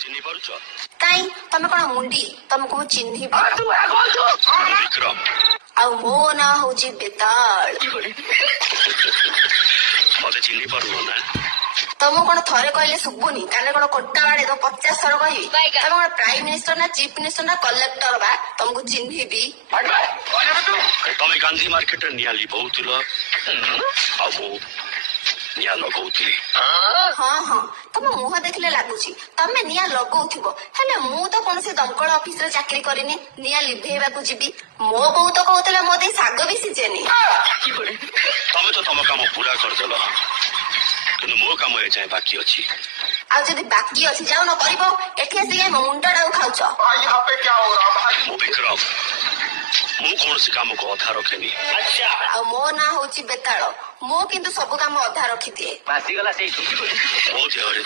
ଚିହ୍ନି ପାରୁଛ? କାଇଁ ତମେ କଣ ମୁଣ୍ଡି? ତମକୁ ମୁଁ ଚିହ୍ନିବି? ବିକ୍ରମ। ଆଉ ମୋ ନାଁ ହଉଛି ବେତାଳ। ମତେ ଚିହ୍ନି ପାରୁନ ନା? ତମକୁ କଣ ଥରେ କହିଲେ ଶୁଭୁନି? କାନେ କଣ କୋଟା ବାଡେ ତ 50 ଥର କହିବି? ତମେ କଣ ପ୍ରାଇମ ମିନିଷ୍ଟର ନା ଚିଫ ମିନିଷ୍ଟର ନା କଲେକ୍ଟର ବା? ତମକୁ ଚିହ୍ନିବି? ତମେ ଗାନ୍ଧୀ ମାର୍କେଟରେ ନିଆଁ ଲିଭଉଥିଲ ଆଉ ମୁଁ ନିଆଁ ଲଗଉଥିଲି। ହଁ ତମ ମୁହଁ ଦେଖିଲେ ଲାଗୁଛି ତମେ ନିଆଁ ଲଗଉଥିବ, ହେଲେ ମୁଁ ତ କୌଣସି ଦମକଳ ଅଫିସରେ ଚାକିରି କରିନି ନିଆଁ ଲିଭେଇବାକୁ ଯିବି। ମୋ ବୋଉ ତ କହୁଥିଲା ମୋ ଦେଇ ଶାଗ ବି ସିଝେନି। ତମେ ତ ତମ କାମ ପୁରା କରିଦେଲ, କିନ୍ତୁ ମୋ କାମ ଏଯାଏଁ ବାକି ଅଛି। ଆଉ ଯଦି ବାକି ଅଛି ଯାଉନ କରିବ, ଏଠି ଆସିକି ମୋ ମୁଣ୍ଡଟାକୁ ଖାଉଛ। ମୁଁ ବିକ୍ରମ, ମୁଁ କୌଣସି କାମକୁ ଅଧା ରଖେନି। ଆଉ ମୋ ନାଁ ହଉଛି ବେତାଳ, ମୁଁ କିନ୍ତୁ ସବୁ କାମ ଅଧା ରଖିଦିଏ। ମୋ ଦେହରେ